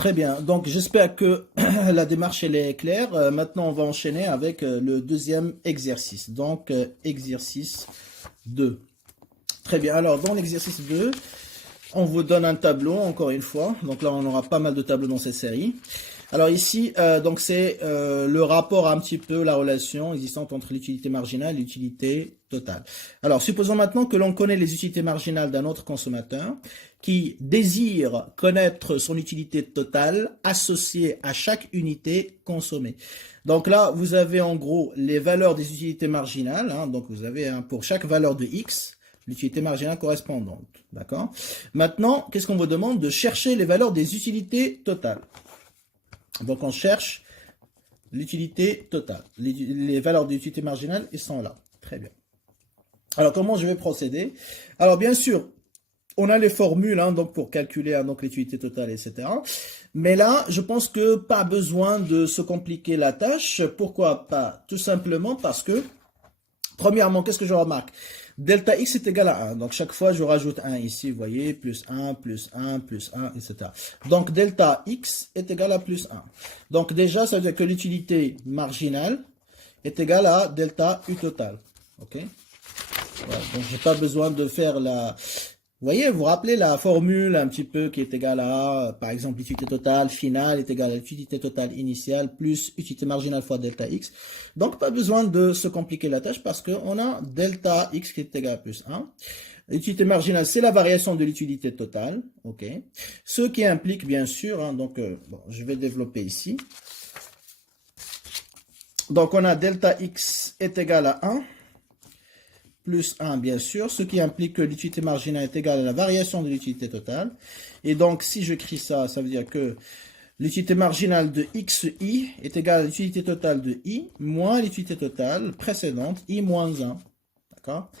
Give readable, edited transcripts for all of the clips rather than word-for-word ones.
Très bien. Donc, j'espère que la démarche elle est claire. Maintenant, on va enchaîner avec le deuxième exercice. Donc, exercice 2. Très bien. Alors, dans l'exercice 2, on vous donne un tableau, encore une fois. Donc là, on aura pas mal de tableaux dans cette série. Alors ici, donc c'est le rapport un petit peu, la relation existante entre l'utilité marginale et l'utilité totale. Alors, supposons maintenant que l'on connaît les utilités marginales d'un autre consommateur qui désire connaître son utilité totale associée à chaque unité consommée. Donc là, vous avez en gros les valeurs des utilités marginales. Donc vous avez pour chaque valeur de x, l'utilité marginale correspondante. D'accord? Maintenant, qu'est-ce qu'on vous demande? De chercher les valeurs des utilités totales. Donc on cherche l'utilité totale. Les valeurs d'utilité marginale, ils sont là. Très bien. Alors comment je vais procéder? Alors bien sûr, on a les formules donc pour calculer donc l'utilité totale, etc. Mais là, je pense que pas besoin de se compliquer la tâche. Pourquoi pas? Tout simplement parce que, premièrement, qu'est-ce que je remarque? Delta x est égal à 1. Donc, chaque fois, je rajoute 1 ici, vous voyez, plus 1, plus 1, plus 1, etc. Donc, delta x est égal à plus 1. Donc, déjà, ça veut dire que l'utilité marginale est égale à delta u total. OK? Voilà. Donc, je n'ai pas besoin de faire la... Vous voyez, vous vous rappelez la formule un petit peu qui est égale à, par exemple, l'utilité totale finale est égale à l'utilité totale initiale plus utilité marginale fois delta x. Donc, pas besoin de se compliquer la tâche parce qu'on a delta x qui est égal à plus 1. L'utilité marginale, c'est la variation de l'utilité totale. OK. Ce qui implique, bien sûr, donc, bon, je vais développer ici. Donc, on a delta x est égal à 1. Plus 1, bien sûr, ce qui implique que l'utilité marginale est égale à la variation de l'utilité totale. Et donc, si je crie ça, ça veut dire que l'utilité marginale de xi est égale à l'utilité totale de i moins l'utilité totale précédente, i moins 1. D'accord?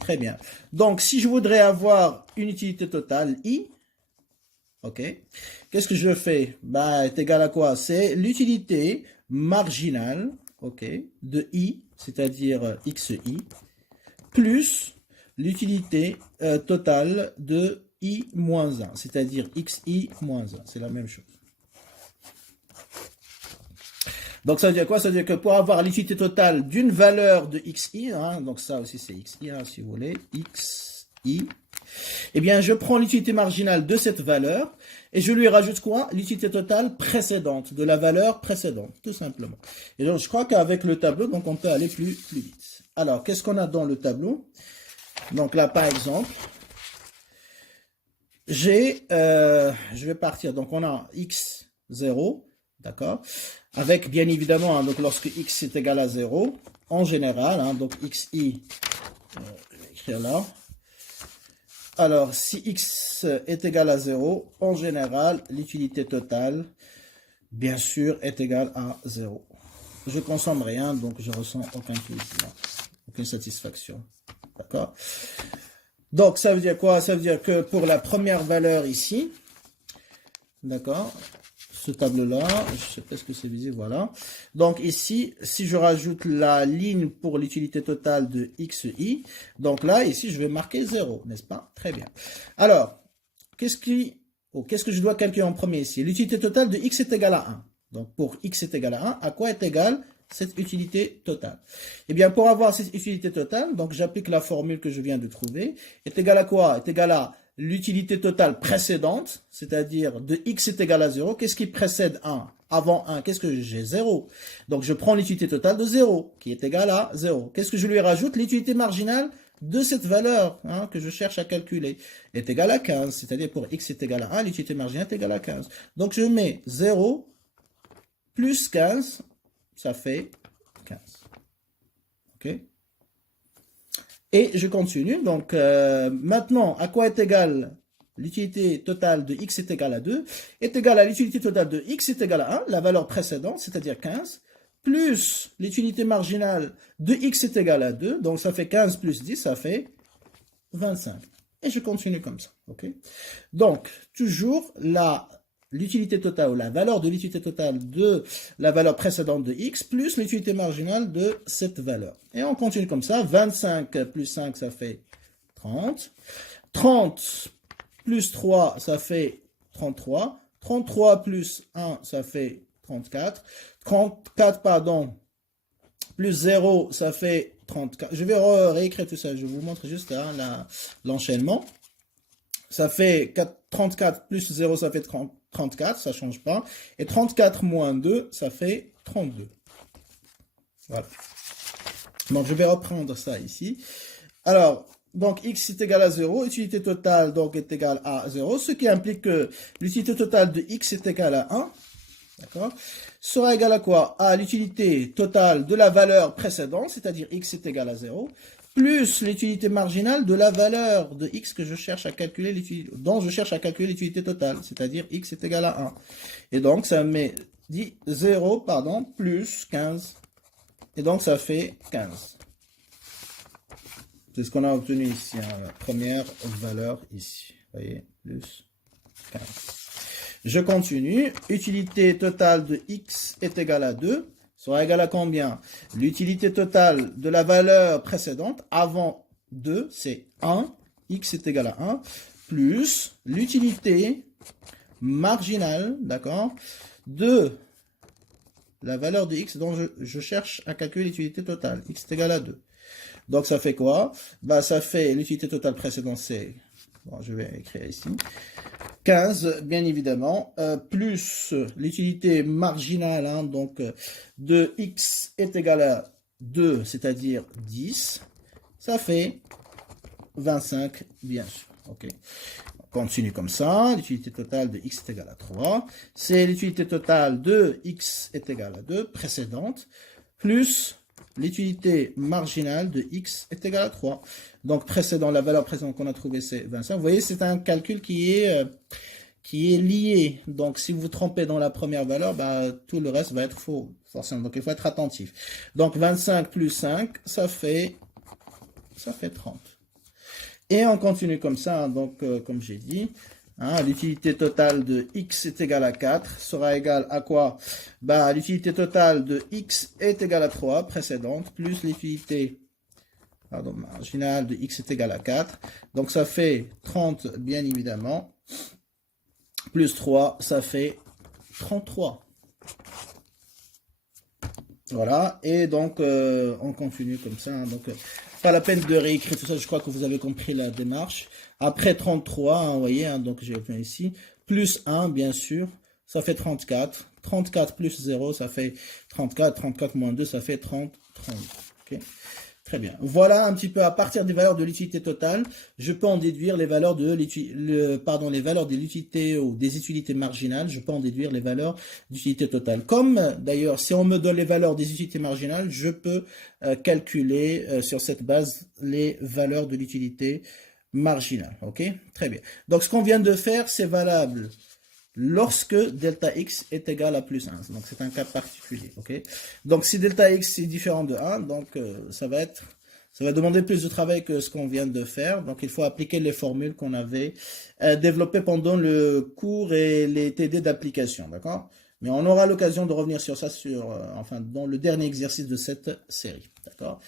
Très bien. Donc, si je voudrais avoir une utilité totale, i, ok, qu'est-ce que je fais? Bah, est égal à quoi? C'est l'utilité marginale, ok, de i, c'est-à-dire xi, plus l'utilité totale de i moins 1, c'est-à-dire xi moins 1. C'est la même chose. Donc ça veut dire quoi? Ça veut dire que pour avoir l'utilité totale d'une valeur de xi, donc ça aussi c'est xi, si vous voulez, xi, eh bien je prends l'utilité marginale de cette valeur et je lui rajoute quoi? L'utilité totale précédente, de la valeur précédente, tout simplement. Et donc je crois qu'avec le tableau, donc on peut aller plus vite. Alors, qu'est-ce qu'on a dans le tableau? Donc là, par exemple, je vais partir, donc on a x0, d'accord? Avec, bien évidemment, donc lorsque x est égal à 0, en général, donc xi, je vais écrire là. Alors, si x est égal à 0, en général, l'utilité totale, bien sûr, est égale à 0. Je ne consomme rien, donc je ressens aucun plaisir, aucune satisfaction. D'accord? Donc, ça veut dire quoi? Ça veut dire que pour la première valeur ici, d'accord, ce tableau-là, je ne sais pas ce que c'est visible, voilà. Donc ici, si je rajoute la ligne pour l'utilité totale de xi, donc là, ici, je vais marquer 0, n'est-ce pas? Très bien. Alors, qu'est-ce que je dois calculer en premier ici? L'utilité totale de x est égale à 1. Donc, pour x est égal à 1, à quoi est égale cette utilité totale? Eh bien, pour avoir cette utilité totale, donc j'applique la formule que je viens de trouver, est égale à quoi? Est égale à l'utilité totale précédente, c'est-à-dire de x est égal à 0. Qu'est-ce qui précède 1? Avant 1, qu'est-ce que j'ai? 0. Donc, je prends l'utilité totale de 0, qui est égale à 0. Qu'est-ce que je lui rajoute? L'utilité marginale de cette valeur que je cherche à calculer est égale à 15, c'est-à-dire pour x est égal à 1, l'utilité marginale est égale à 15. Donc, je mets 0 plus 15, ça fait 15. OK? Et je continue. Donc, maintenant, à quoi est égale l'utilité totale de x est égale à 2? Est égale à l'utilité totale de x est égale à 1, la valeur précédente, c'est-à-dire 15, plus l'utilité marginale de x est égale à 2. Donc, ça fait 15 plus 10, ça fait 25. Et je continue comme ça. OK? Donc, toujours l'utilité totale ou la valeur de l'utilité totale de la valeur précédente de x plus l'utilité marginale de cette valeur. Et on continue comme ça. 25 plus 5, ça fait 30. 30 plus 3, ça fait 33. 33 plus 1, ça fait 34. 34, pardon, plus 0, ça fait 34. Je vais réécrire tout ça, je vous montre juste là, l'enchaînement. Ça fait 34 plus 0, ça fait 34, ça ne change pas. Et 34 moins 2, ça fait 32. Voilà. Donc, je vais reprendre ça ici. Alors, donc, x est égal à 0, utilité totale donc est égale à 0, ce qui implique que l'utilité totale de x est égale à 1, d'accord, sera égale à quoi? À l'utilité totale de la valeur précédente, c'est-à-dire x est égal à 0, plus l'utilité marginale de la valeur de x que je cherche à calculer, dont je cherche à calculer l'utilité totale, c'est-à-dire x est égal à 1. Et donc, ça met 0, pardon, plus 15. Et donc, ça fait 15. C'est ce qu'on a obtenu ici, hein, la première valeur ici. Vous voyez, plus 15. Je continue. Utilité totale de x est égale à 2. Sera égale à combien? L'utilité totale de la valeur précédente, avant 2, c'est 1. X est égal à 1. Plus l'utilité marginale, d'accord, de la valeur de x dont je cherche à calculer l'utilité totale. X est égal à 2. Donc, ça fait quoi? Bah, ça fait l'utilité totale précédente, c'est... Bon, je vais écrire ici. 15, bien évidemment, plus l'utilité marginale, hein, donc, de x est égal à 2, c'est-à-dire 10. Ça fait 25, bien sûr. OK. On continue comme ça. L'utilité totale de x est égale à 3. C'est l'utilité totale de x est égale à 2, précédente, plus... l'utilité marginale de x est égale à 3. Donc, la valeur précédente qu'on a trouvée, c'est 25. Vous voyez, c'est un calcul qui est lié. Donc, si vous vous trompez dans la première valeur, bah, tout le reste va être faux, forcément. Donc, il faut être attentif. Donc, 25 plus 5, ça fait 30. Et on continue comme ça. Hein, donc, comme j'ai dit, hein, l'utilité totale de x est égale à 4 sera égale à quoi? Bah, l'utilité totale de x est égale à 3, précédente, plus l'utilité marginale de x est égale à 4. Donc, ça fait 30, bien évidemment. Plus 3, ça fait 33. Voilà. Et donc, on continue comme ça. Hein, donc, pas la peine de réécrire tout ça, je crois que vous avez compris la démarche. Après 33, hein, vous voyez, hein, donc j'ai obtenu ici, plus 1, bien sûr, ça fait 34. 34 plus 0, ça fait 34. 34 moins 2, ça fait 30. 30. Okay. Très bien. Voilà un petit peu, à partir des valeurs de l'utilité totale, je peux en déduire les valeurs de les valeurs de l'utilité ou des utilités marginales, je peux en déduire les valeurs d'utilité totale. Comme d'ailleurs, si on me donne les valeurs des utilités marginales, je peux calculer sur cette base les valeurs de l'utilité marginale. Ok? Très bien. Donc ce qu'on vient de faire, c'est valable lorsque delta x est égal à plus 1. Donc, c'est un cas particulier. Okay. Donc, si delta x est différent de 1, donc ça va demander plus de travail que ce qu'on vient de faire. Donc, il faut appliquer les formules qu'on avait développées pendant le cours et les TD d'application. D'accord? Mais on aura l'occasion de revenir sur ça dans le dernier exercice de cette série. D'accord?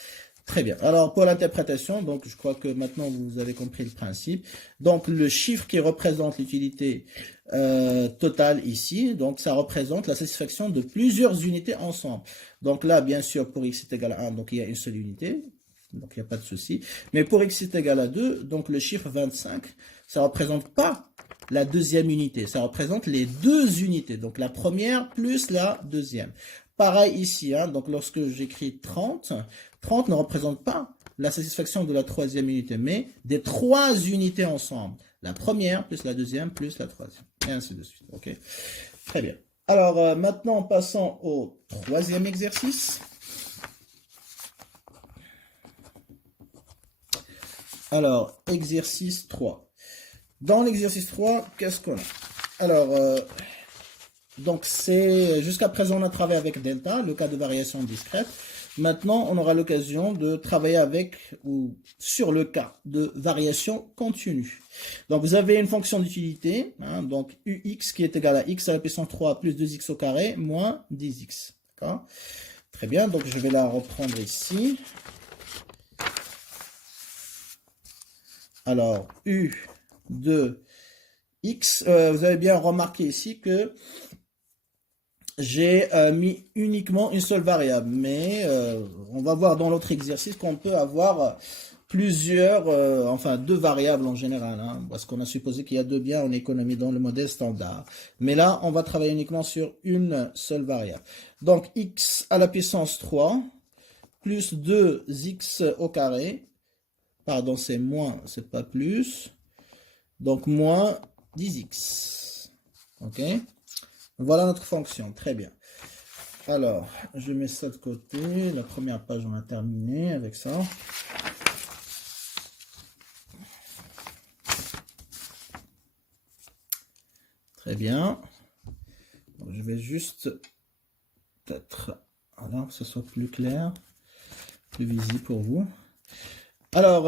Très bien. Alors, pour l'interprétation, donc je crois que maintenant vous avez compris le principe. Donc, le chiffre qui représente l'utilité totale ici, donc ça représente la satisfaction de plusieurs unités ensemble. Donc là, bien sûr, pour x est égal à 1, donc il y a une seule unité. Donc, il n'y a pas de souci. Mais pour x est égal à 2, donc le chiffre 25, ça ne représente pas la deuxième unité. Ça représente les deux unités. Donc, la première plus la deuxième. Pareil ici, hein, donc lorsque j'écris 30, 30 ne représente pas la satisfaction de la troisième unité, mais des trois unités ensemble. La première plus la deuxième plus la troisième. Et ainsi de suite. Ok. Très bien. Alors, maintenant, passons au troisième exercice. Alors, exercice 3. Dans l'exercice 3, qu'est-ce qu'on a? Alors, donc c'est jusqu'à présent, on a travaillé avec delta, le cas de variation discrète. Maintenant, on aura l'occasion de travailler avec ou sur le cas de variation continue. Donc, vous avez une fonction d'utilité, hein, donc ux qui est égal à x à la puissance 3 plus 2x au carré moins 10x. D'accord? Très bien, donc je vais la reprendre ici. Alors, u de X, vous avez bien remarqué ici que j'ai mis uniquement une seule variable, mais on va voir dans l'autre exercice qu'on peut avoir plusieurs, enfin deux variables en général, hein, parce qu'on a supposé qu'il y a deux biens en économie dans le modèle standard. Mais là, on va travailler uniquement sur une seule variable. Donc, x à la puissance 3 plus 2x au carré, pardon, c'est moins, c'est pas plus, donc moins 10x. Ok? Voilà notre fonction, très bien. Alors, je mets ça de côté. La première page, on a terminé avec ça. Très bien. Donc, je vais juste peut-être, voilà, que ce soit plus clair, plus visible pour vous. Alors,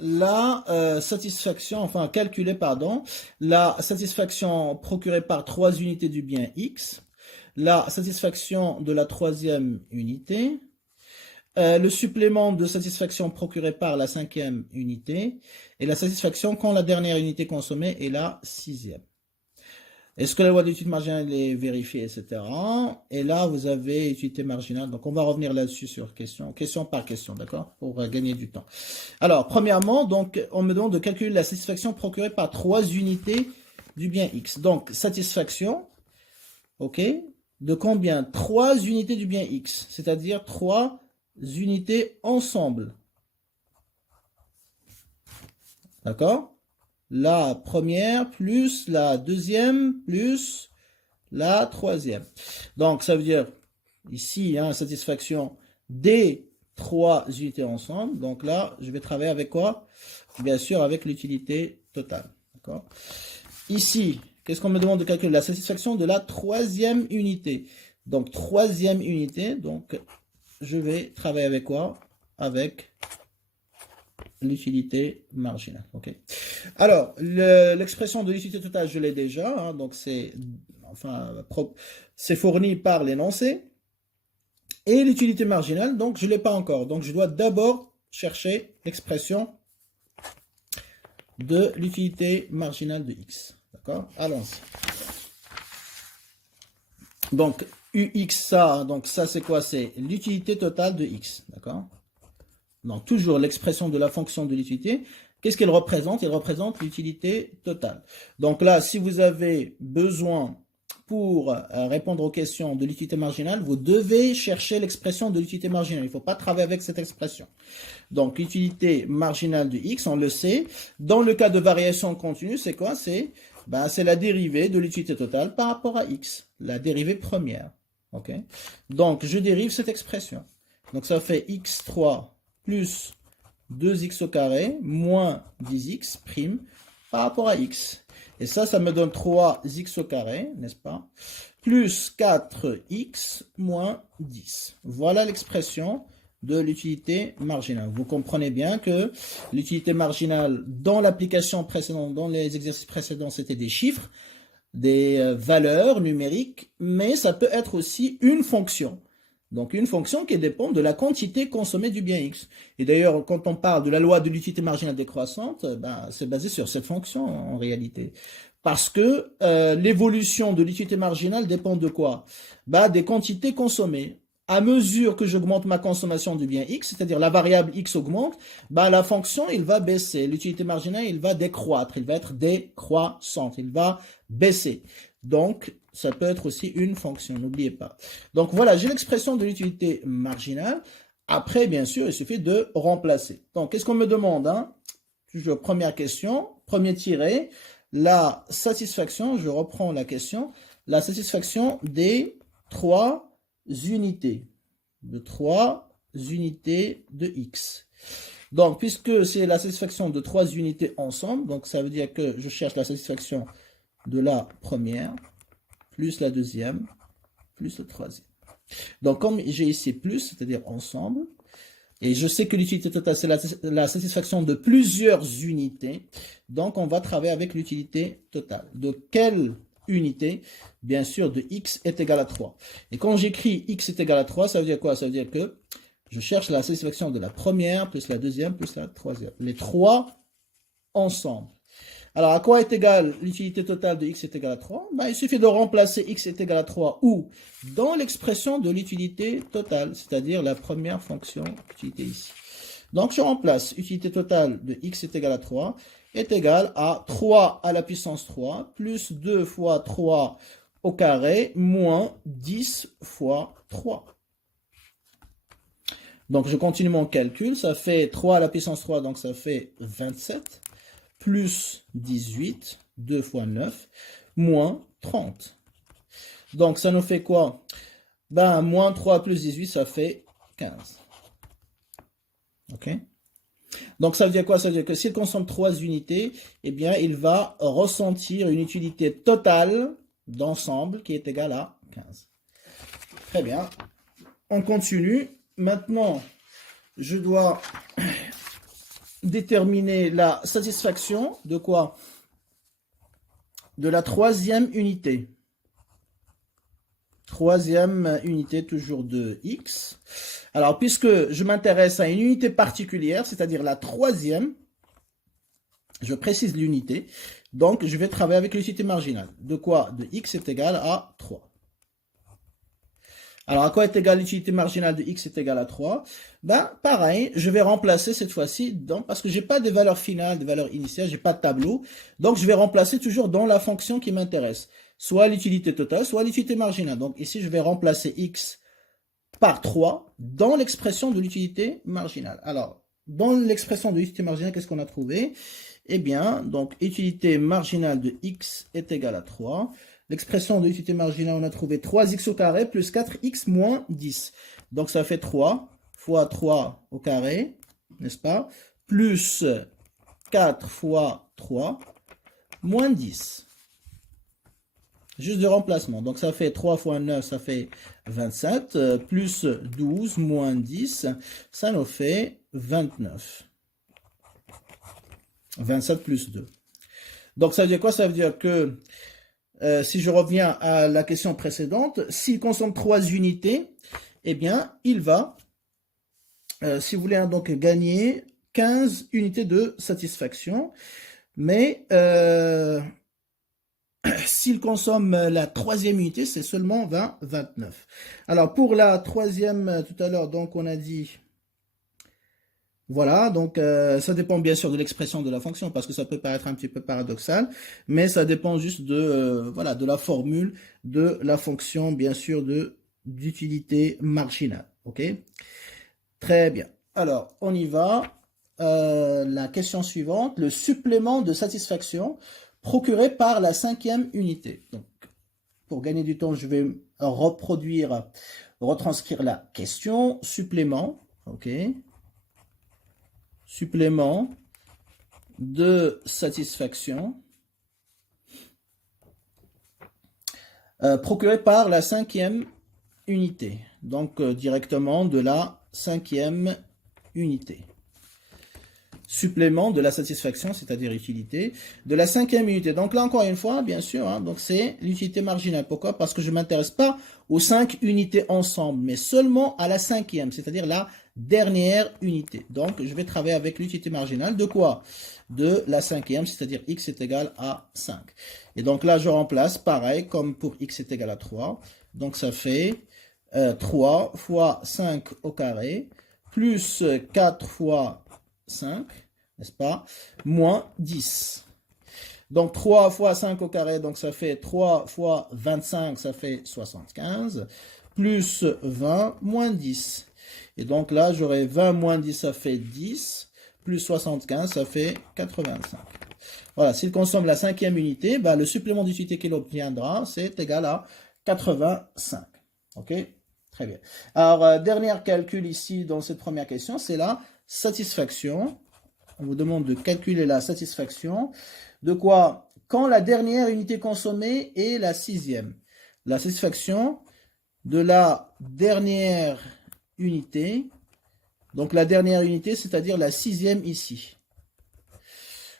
la satisfaction, enfin calculée, pardon, la satisfaction procurée par 3 unités du bien X, la satisfaction de la troisième unité, le supplément de satisfaction procuré par la cinquième unité, et la satisfaction quand la dernière unité consommée est la sixième. Est-ce que la loi d'étude marginale est vérifiée, etc. Et là, vous avez utilité marginale. Donc, on va revenir là-dessus sur question par question, d'accord, pour gagner du temps. Alors, premièrement, donc, on me demande de calculer la satisfaction procurée par 3 unités du bien X. Donc, satisfaction, ok, de combien? 3 unités du bien X, c'est-à-dire 3 unités ensemble. D'accord? La première plus la deuxième plus la troisième. Donc, ça veut dire ici, hein, satisfaction des 3 unités ensemble. Donc là, je vais travailler avec quoi? Bien sûr, avec l'utilité totale. D'accord? Ici, qu'est-ce qu'on me demande de calculer? La satisfaction de la troisième unité. Donc, troisième unité. Donc, je vais travailler avec quoi? Avec l'utilité marginale. Ok. Alors, l'expression de l'utilité totale, je l'ai déjà. Hein, donc, c'est fourni par l'énoncé. Et l'utilité marginale, donc, je ne l'ai pas encore. Donc, je dois d'abord chercher l'expression de l'utilité marginale de x. D'accord? Allons-y. Donc, ux, ça, donc ça, c'est quoi? C'est l'utilité totale de x. D'accord? Donc, toujours l'expression de la fonction de l'utilité. Qu'est-ce qu'elle représente? Elle représente l'utilité totale. Donc là, si vous avez besoin, pour répondre aux questions de l'utilité marginale, vous devez chercher l'expression de l'utilité marginale. Il ne faut pas travailler avec cette expression. Donc, l'utilité marginale de x, on le sait. Dans le cas de variation continue, c'est quoi? C'est la dérivée de l'utilité totale par rapport à x. La dérivée première. Ok. Donc, je dérive cette expression. Donc, ça fait x3 plus 2x au carré moins 10x prime par rapport à x. Et ça me donne 3x au carré, n'est-ce pas? Plus 4x moins 10. Voilà l'expression de l'utilité marginale. Vous comprenez bien que l'utilité marginale, dans l'application précédente, dans les exercices précédents, c'était des chiffres, des valeurs numériques, mais ça peut être aussi une fonction. Donc, une fonction qui dépend de la quantité consommée du bien x. Et d'ailleurs, quand on parle de la loi de l'utilité marginale décroissante, c'est basé sur cette fonction en réalité. Parce que l'évolution de l'utilité marginale dépend de quoi? Des quantités consommées. À mesure que j'augmente ma consommation du bien x, c'est-à-dire la variable x augmente, la fonction, il va baisser. L'utilité marginale, il va décroître. Il va être décroissante. Il va baisser. Donc, ça peut être aussi une fonction, n'oubliez pas. Donc voilà, j'ai l'expression de l'utilité marginale. Après, bien sûr, il suffit de remplacer. Donc, qu'est-ce qu'on me demande, hein? Toujours première question, premier tiré, la satisfaction, je reprends la question, la satisfaction des 3 unités, de 3 unités de x. Donc, puisque c'est la satisfaction de 3 unités ensemble, donc ça veut dire que je cherche la satisfaction de la première, plus la deuxième, plus la troisième. Donc, comme j'ai ici plus, c'est-à-dire ensemble, et je sais que l'utilité totale, c'est la satisfaction de plusieurs unités, donc on va travailler avec l'utilité totale. De quelle unité? Bien sûr, de x est égal à 3. Et quand j'écris x est égal à 3, ça veut dire quoi? Ça veut dire que je cherche la satisfaction de la première, plus la deuxième, plus la troisième. Les 3 ensemble. Alors, à quoi est égal l'utilité totale de x est égal à 3? Ben, il suffit de remplacer x est égal à 3 ou dans l'expression de l'utilité totale, c'est-à-dire la première fonction utilité ici. Donc, je remplace utilité totale de x est égal à 3 est égal à 3 à la puissance 3 plus 2 fois 3 au carré moins 10 fois 3. Donc, je continue mon calcul. Ça fait 3 à la puissance 3, donc ça fait 27 plus 18, 2 fois 9, moins 30. Donc, ça nous fait quoi? Ben, moins 3 plus 18, ça fait 15. OK? Donc, ça veut dire quoi? Ça veut dire que s'il consomme 3 unités, eh bien, il va ressentir une utilité totale d'ensemble qui est égale à 15. Très bien. On continue. Maintenant, je dois déterminer la satisfaction de quoi? De la troisième unité. Troisième unité toujours de x. Alors, puisque je m'intéresse à une unité particulière, c'est-à-dire la troisième, je précise l'unité, donc je vais travailler avec l'unité marginale. De quoi? De x est égal à 3. Alors, à quoi est égale l'utilité marginale de x est égal à 3? Ben, pareil, je vais remplacer cette fois-ci, parce que j'ai pas de valeur finale, de valeur initiale, j'ai pas de tableau. Donc, je vais remplacer toujours dans la fonction qui m'intéresse. Soit l'utilité totale, soit l'utilité marginale. Donc, ici, je vais remplacer x par 3 dans l'expression de l'utilité marginale. Alors, dans l'expression de l'utilité marginale, qu'est-ce qu'on a trouvé? Eh bien, donc, utilité marginale de x est égale à 3. L'expression de l'utilité marginale, on a trouvé 3x au carré plus 4x moins 10. Donc, ça fait 3 fois 3 au carré, n'est-ce pas? Plus 4 fois 3 moins 10. Juste de remplacement. Donc, ça fait 3 fois 9, ça fait 27. Plus 12 moins 10, ça nous fait 29. 27 plus 2. Donc, ça veut dire quoi? Ça veut dire que si je reviens à la question précédente, s'il consomme 3 unités, eh bien, il va, si vous voulez, donc gagner 15 unités de satisfaction. Mais s'il consomme la troisième unité, c'est seulement 29. Alors, pour la troisième, tout à l'heure, donc on a dit... Voilà, donc ça dépend bien sûr de l'expression de la fonction, parce que ça peut paraître un petit peu paradoxal, mais ça dépend juste de, voilà, de la formule de la fonction, bien sûr, d'utilité marginale. OK? Très bien. Alors, on y va. La question suivante, le supplément de satisfaction procuré par la cinquième unité. Donc, pour gagner du temps, je vais retranscrire la question. Supplément, OK? Supplément de satisfaction procuré par la cinquième unité, donc directement de la cinquième unité. Supplément de la satisfaction, c'est-à-dire utilité, de la cinquième unité. Donc là, encore une fois, bien sûr, hein, donc c'est l'utilité marginale. Pourquoi? Parce que je ne m'intéresse pas aux 5 unités ensemble, mais seulement à la cinquième, c'est-à-dire la dernière unité. Donc, je vais travailler avec l'utilité marginale de quoi? De la cinquième, c'est-à-dire x est égal à 5. Et donc là, je remplace, pareil, comme pour x est égal à 3. Donc, ça fait 3 fois 5 au carré, plus 4 fois 5, n'est-ce pas, moins 10. Donc 3 fois 5 au carré, donc ça fait 3 fois 25, ça fait 75, plus 20, moins 10. Et donc là, j'aurai 20 moins 10, ça fait 10, plus 75, ça fait 85. Voilà, s'il consomme la cinquième unité, bah, le supplément d'utilité qu'il obtiendra, c'est égal à 85. OK? Très bien. Alors, dernier calcul ici dans cette première question, c'est la satisfaction. On vous demande de calculer la satisfaction. De quoi? Quand la dernière unité consommée est la sixième. La satisfaction de la dernière unité. Donc la dernière unité, c'est-à-dire la sixième ici.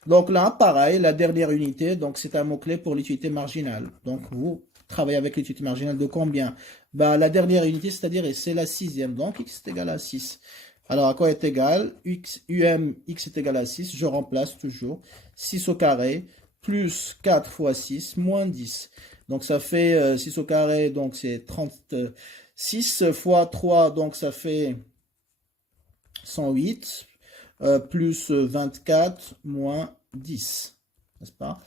Donc là, pareil, la dernière unité, donc c'est un mot-clé pour l'utilité marginale. Donc vous travaillez avec l'utilité marginale de combien? Bah, la dernière unité, c'est-à-dire c'est la sixième. Donc x est égal à 6. Alors, à quoi est égal? X est égal à 6. Je remplace toujours 6 au carré plus 4 fois 6, moins 10. Donc ça fait 6 au carré, donc c'est 36 fois 3, donc ça fait 108, plus 24, moins 10. N'est-ce pas?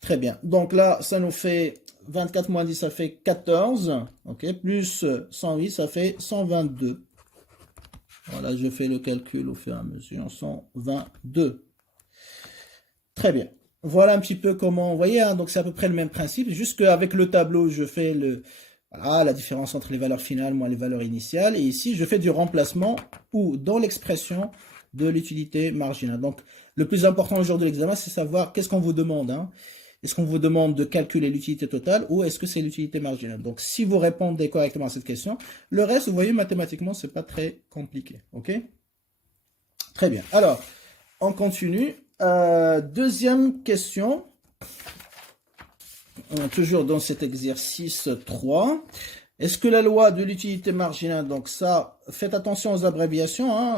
Très bien. Donc là, ça nous fait 24 moins 10, ça fait 14. Ok, plus 108, ça fait 122. Voilà, je fais le calcul au fur et à mesure. 122. Très bien. Voilà un petit peu comment, vous voyez, hein, donc c'est à peu près le même principe. Juste qu'avec le tableau, je fais voilà, la différence entre les valeurs finales moins les valeurs initiales. Et ici, je fais du remplacement ou dans l'expression de l'utilité marginale. Donc, le plus important au jour de l'examen, c'est savoir qu'est-ce qu'on vous demande. Hein. Est-ce qu'on vous demande de calculer l'utilité totale ou est-ce que c'est l'utilité marginale? Donc, si vous répondez correctement à cette question, le reste, vous voyez, mathématiquement, c'est pas très compliqué. OK? Très bien. Alors, on continue. Deuxième question. Toujours dans cet exercice 3. Est-ce que la loi de l'utilité marginale, donc ça, faites attention aux abréviations, hein,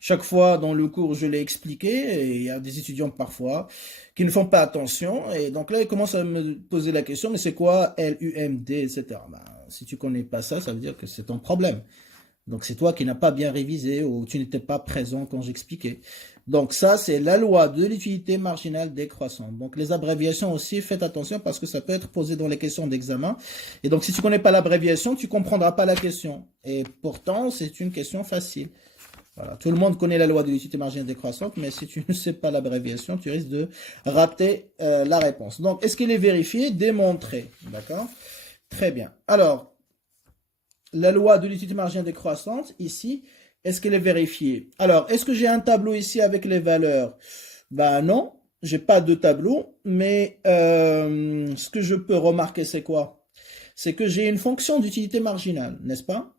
chaque fois dans le cours je l'ai expliqué, et il y a des étudiants parfois qui ne font pas attention, et donc là ils commencent à me poser la question, mais c'est quoi LUMD, etc. Ben, si tu connais pas ça, ça veut dire que c'est ton problème. Donc c'est toi qui n'as pas bien révisé ou tu n'étais pas présent quand j'expliquais. Donc ça, c'est la loi de l'utilité marginale décroissante. Donc les abréviations aussi, faites attention parce que ça peut être posé dans les questions d'examen. Et donc si tu ne connais pas l'abréviation, tu ne comprendras pas la question. Et pourtant, c'est une question facile. Voilà. Tout le monde connaît la loi de l'utilité marginale décroissante, mais si tu ne sais pas l'abréviation, tu risques de rater la réponse. Donc, est-ce qu'il est vérifié? Démontré. D'accord? Très bien. Alors, la loi de l'utilité marginale décroissante, ici, est-ce qu'elle est vérifiée? Alors, est-ce que j'ai un tableau ici avec les valeurs? Ben non, j'ai pas de tableau, mais ce que je peux remarquer, c'est quoi? C'est que j'ai une fonction d'utilité marginale, n'est-ce pas?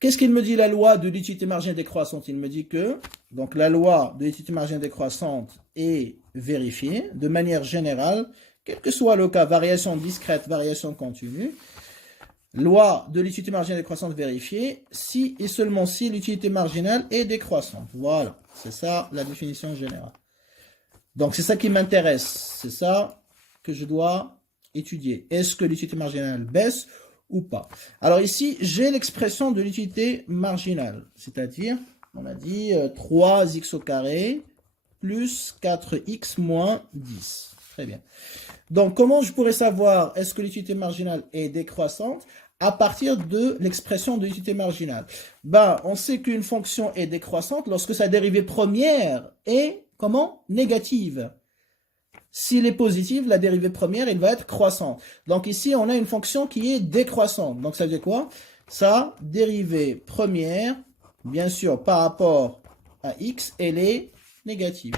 Qu'est-ce qu'il me dit la loi de l'utilité marginale décroissante? Il me dit que donc la loi de l'utilité marginale décroissante est vérifiée de manière générale, quel que soit le cas, variation discrète, variation continue. Loi de l'utilité marginale décroissante vérifiée si et seulement si l'utilité marginale est décroissante. Voilà, c'est ça la définition générale. Donc c'est ça qui m'intéresse, c'est ça que je dois étudier. Est-ce que l'utilité marginale baisse ou pas? Alors ici, j'ai l'expression de l'utilité marginale, c'est-à-dire, on a dit 3x au carré plus 4x moins 10. Très bien. Donc comment je pourrais savoir est-ce que l'utilité marginale est décroissante? À partir de l'expression de l'utilité marginale. Ben, on sait qu'une fonction est décroissante lorsque sa dérivée première est, comment? Négative. S'il est positif, la dérivée première, il va être croissante. Donc ici, on a une fonction qui est décroissante. Donc ça veut dire quoi? Sa dérivée première, bien sûr, par rapport à x, elle est négative.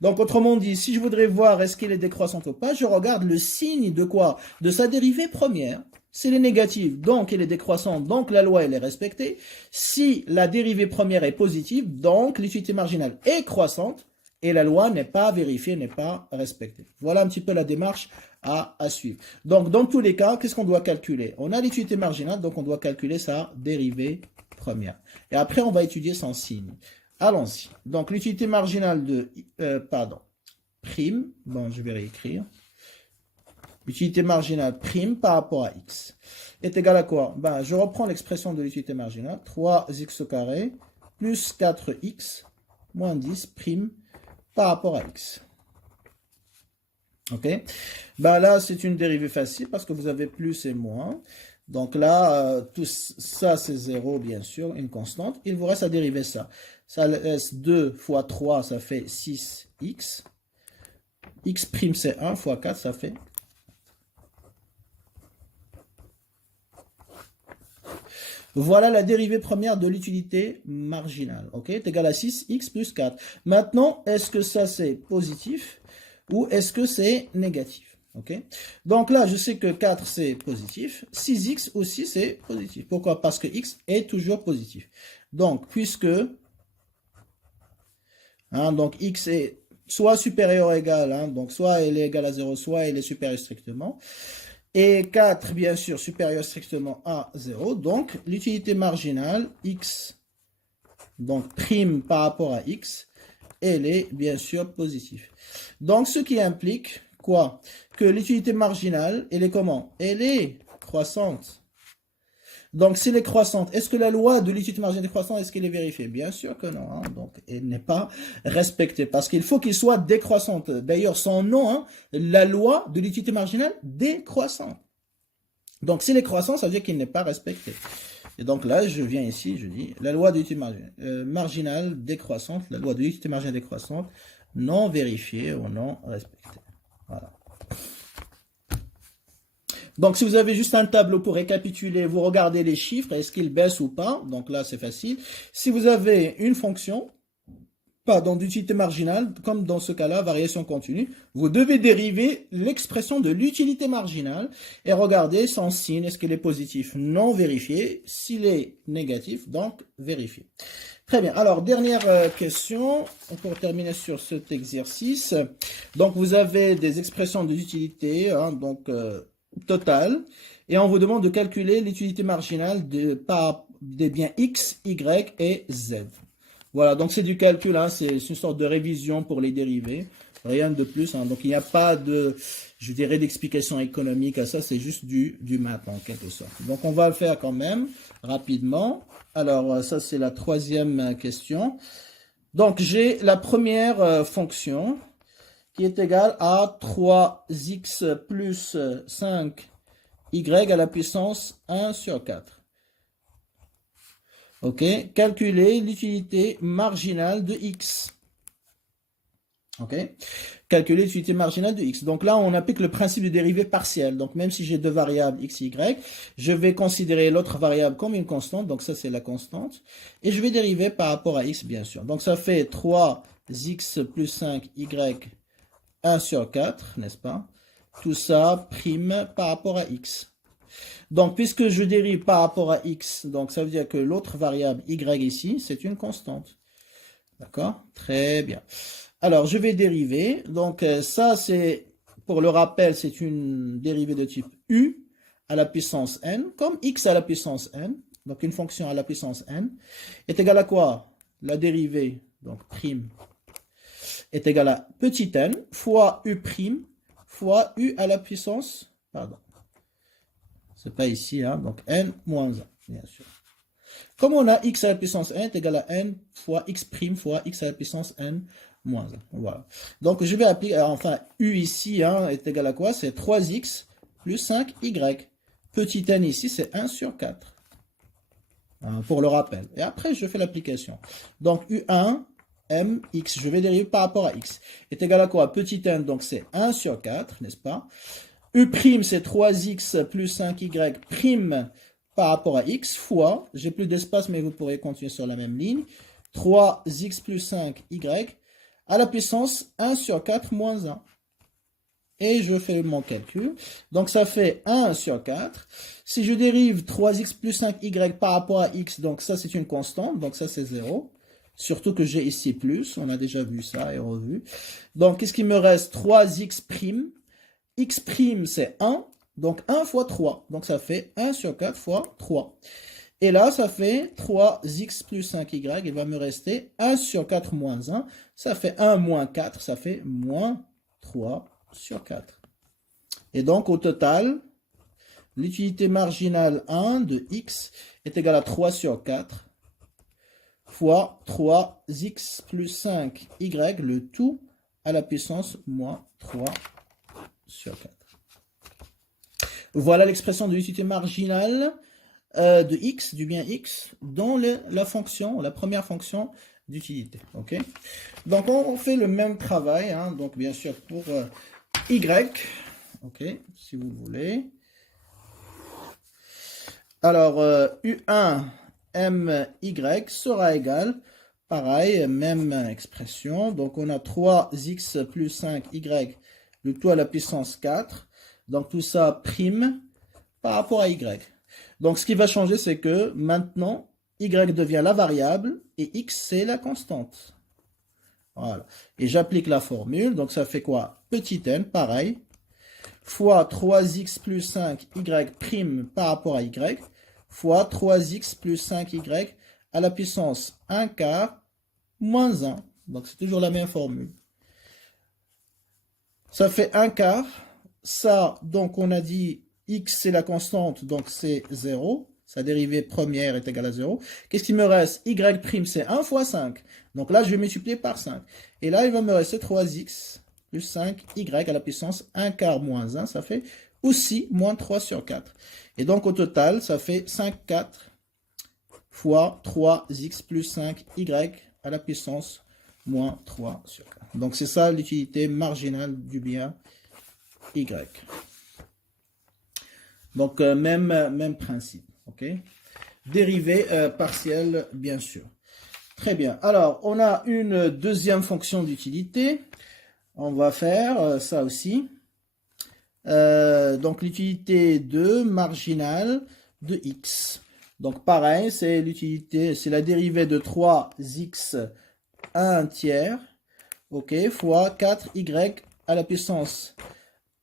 Donc autrement dit, si je voudrais voir est-ce qu'elle est décroissante ou pas, je regarde le signe de quoi? De sa dérivée première. Si elle est négative, donc elle est décroissante, donc la loi elle est respectée. Si la dérivée première est positive, donc l'utilité marginale est croissante et la loi n'est pas vérifiée, n'est pas respectée. Voilà un petit peu la démarche à suivre. Donc dans tous les cas, qu'est-ce qu'on doit calculer? On a l'utilité marginale, donc on doit calculer sa dérivée première. Et après on va étudier son signe. Allons-y. Donc l'utilité marginale de, prime, bon je vais réécrire. L'utilité marginale prime par rapport à x est égal à quoi? Ben, je reprends l'expression de l'utilité marginale, 3x au carré plus 4x moins 10 prime par rapport à x. Ok? Ben là, c'est une dérivée facile parce que vous avez plus et moins. Donc là, tout ça, c'est 0, bien sûr, une constante. Il vous reste à dériver ça. Ça laisse 2 fois 3, ça fait 6x. X prime, c'est 1 fois 4, ça fait... Voilà la dérivée première de l'utilité marginale. Ok, est égal à 6x plus 4. Maintenant, est-ce que ça c'est positif ou est-ce que c'est négatif? Ok, donc là, je sais que 4 c'est positif. 6x aussi c'est positif. Pourquoi? Parce que x est toujours positif. Donc, puisque donc x est soit supérieur ou égal, donc soit elle est égale à 0, soit elle est supérieure strictement. Et 4, bien sûr, supérieur strictement à 0. Donc, l'utilité marginale, x, donc prime par rapport à x, elle est bien sûr positive. Donc, ce qui implique quoi? Que l'utilité marginale, elle est comment? Elle est croissante. Donc, s'il est croissante, est-ce que la loi de l'utilité marginale décroissante, est-ce qu'elle est vérifiée? Bien sûr que non. Hein. Donc, elle n'est pas respectée parce qu'il faut qu'il soit décroissante. D'ailleurs, son nom, hein, la loi de l'utilité marginale décroissante. Donc, s'il est croissant, ça veut dire qu'il n'est pas respecté. Et donc là, je viens ici, je dis la loi de l'utilité marginale décroissante, la loi de l'utilité marginale décroissante, non vérifiée ou non respectée. Voilà. Donc, si vous avez juste un tableau pour récapituler, vous regardez les chiffres, est-ce qu'ils baissent ou pas? Donc là, c'est facile. Si vous avez une fonction, pardon, d'utilité marginale, comme dans ce cas-là, variation continue, vous devez dériver l'expression de l'utilité marginale et regarder son signe, est-ce qu'il est positif? Non vérifié. S'il est négatif, donc vérifié. Très bien. Alors, dernière question pour terminer sur cet exercice. Donc, vous avez des expressions de l'utilité, hein, donc totale, et on vous demande de calculer l'utilité marginale des biens X, Y et Z. Voilà, donc c'est du calcul, hein, c'est une sorte de révision pour les dérivés, rien de plus. Hein, donc il n'y a pas de, je dirais, d'explication économique à ça, c'est juste du maths en quelque sorte. Donc on va le faire quand même rapidement. Alors ça c'est la troisième question. Donc j'ai la première fonction qui est égale à 3x plus 5y à la puissance 1 sur 4. Ok, calculer l'utilité marginale de x. Ok, calculer l'utilité marginale de x. Donc là, on applique le principe de dérivée partielle. Donc même si j'ai deux variables x et y, je vais considérer l'autre variable comme une constante. Donc ça, c'est la constante. Et je vais dériver par rapport à x, bien sûr. Donc ça fait 3x plus 5y 1 sur 4, n'est-ce pas? Tout ça prime par rapport à x. Donc, puisque je dérive par rapport à x, donc ça veut dire que l'autre variable y ici, c'est une constante. D'accord? Très bien. Alors, je vais dériver. Donc, ça, c'est, pour le rappel, c'est une dérivée de type u à la puissance n, comme x à la puissance n. Donc, une fonction à la puissance n est égale à quoi? La dérivée, donc prime, est égale à petit n fois u prime fois u à la puissance, pardon. C'est pas ici, hein, donc n moins 1, bien sûr. Comme on a x à la puissance n est égal à n fois x prime fois x à la puissance n moins 1. Voilà. Donc je vais appliquer, enfin u ici hein, est égal à quoi? C'est 3x plus 5y. Petit n ici, c'est 1 sur 4. Hein, pour le rappel. Et après, je fais l'application. Donc u1 mx, je vais dériver par rapport à x, est égal à quoi? Petit n, donc c'est 1 sur 4, n'est-ce pas? U', c'est 3x plus 5y prime par rapport à x fois, j'ai plus d'espace, mais vous pourrez continuer sur la même ligne, 3x plus 5y à la puissance 1 sur 4 moins 1. Et je fais mon calcul. Donc ça fait 1 sur 4. Si je dérive 3x plus 5y par rapport à x, donc ça c'est une constante, donc ça c'est 0. Surtout que j'ai ici plus, on a déjà vu ça et revu. Donc qu'est-ce qu'il me reste? 3x prime. X prime c'est 1, donc 1 fois 3. Donc ça fait 1 sur 4 fois 3. Et là, ça fait 3x plus 5y. Il va me rester 1 sur 4 moins 1. Ça fait 1 moins 4. Ça fait moins 3 sur 4. Et donc, au total, l'utilité marginale 1 de x est égale à 3 sur 4 fois 3x plus 5y, le tout à la puissance moins 3 sur 4. Voilà l'expression de l'utilité marginale de x, du bien x, dans la fonction, la première fonction d'utilité. Ok. Donc on fait le même travail, hein, donc bien sûr pour y, ok, si vous voulez. Alors u1 my sera égal, pareil, même expression. Donc on a 3x plus 5y, le tout à la puissance 4. Donc tout ça prime par rapport à y. Donc ce qui va changer, c'est que maintenant, y devient la variable et x, c'est la constante. Voilà. Et j'applique la formule. Donc ça fait quoi? Petit n, pareil, fois 3x plus 5y prime par rapport à y, fois 3x plus 5y à la puissance 1 quart moins 1. Donc, c'est toujours la même formule. Ça fait 1 quart. Ça, donc, on a dit x, c'est la constante, donc c'est 0. Sa dérivée première est égale à 0. Qu'est-ce qu'il me reste? Y', c'est 1 fois 5. Donc là, je vais multiplier par 5. Et là, il va me rester 3x plus 5y à la puissance 1 quart moins 1. Ça fait aussi moins 3 sur 4. Et donc, au total, ça fait 5 4 fois 3x plus 5y à la puissance moins 3 sur 4. Donc, c'est ça l'utilité marginale du bien y. Donc, même principe. Ok. Dérivée partielle, bien sûr. Très bien. Alors, on a une deuxième fonction d'utilité. On va faire ça aussi. Donc, l'utilité de marginale de x. Donc, pareil, c'est l'utilité, c'est la dérivée de 3x 1 tiers, ok, fois 4y à la puissance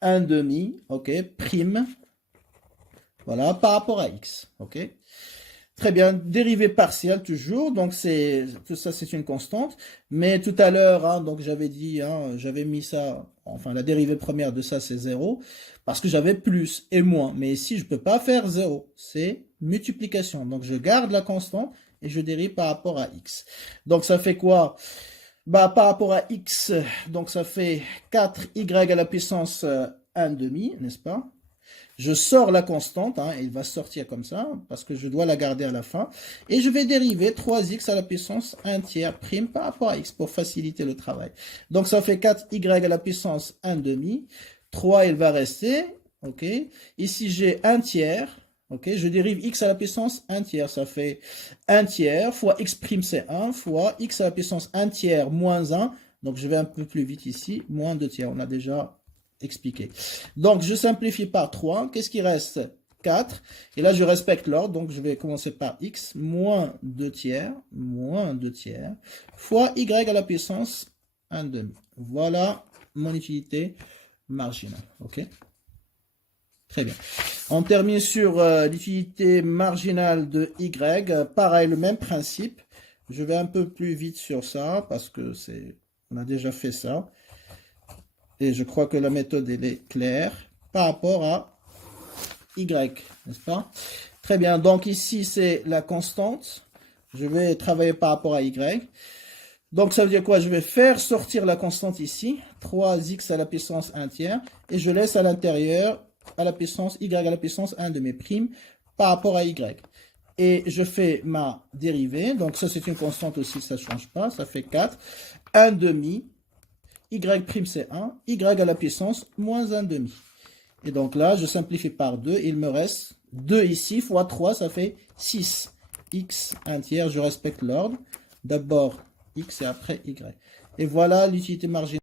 1 demi, ok, prime, voilà, par rapport à x, ok. Très bien, dérivée partielle toujours, donc tout ça c'est une constante, mais tout à l'heure, hein, donc j'avais dit, hein, j'avais mis ça, enfin la dérivée première de ça c'est 0, parce que j'avais plus et moins, mais ici je peux pas faire 0, c'est multiplication, donc je garde la constante et je dérive par rapport à x. Donc ça fait quoi? Bah par rapport à x, donc ça fait 4y à la puissance 1 demi, n'est-ce pas? Je sors la constante, hein, il va sortir comme ça, parce que je dois la garder à la fin. Et je vais dériver 3x à la puissance 1 tiers prime par rapport à x, pour faciliter le travail. Donc ça fait 4y à la puissance 1 demi. 3, il va rester, ok. Ici, j'ai 1 tiers, ok. Je dérive x à la puissance 1 tiers, ça fait 1 tiers fois x prime, c'est 1, fois x à la puissance 1 tiers moins 1. Donc je vais un peu plus vite ici, moins 2 tiers, on a déjà expliqué. Donc, je simplifie par 3. Qu'est-ce qui reste? 4. Et là, je respecte l'ordre. Donc, je vais commencer par x moins 2 tiers, fois y à la puissance 1 demi. Voilà mon utilité marginale. OK? Très bien. On termine sur l'utilité marginale de y. Pareil, le même principe. Je vais un peu plus vite sur ça parce que on a déjà fait ça. Et je crois que la méthode elle est claire par rapport à y, n'est-ce pas? Très bien, donc ici c'est la constante. Je vais travailler par rapport à y. Donc ça veut dire quoi? Je vais faire sortir la constante ici, 3x à la puissance 1 tiers, et je laisse à l'intérieur à la puissance y à la puissance 1 de mes primes par rapport à y. Et je fais ma dérivée, donc ça c'est une constante aussi, ça ne change pas, ça fait 4, 1 demi, y' c'est 1, y à la puissance moins 1 demi. Et donc là, je simplifie par 2, il me reste 2 ici, fois 3, ça fait 6. X 1 tiers, je respecte l'ordre. D'abord x et après y. Et voilà l'utilité marginale.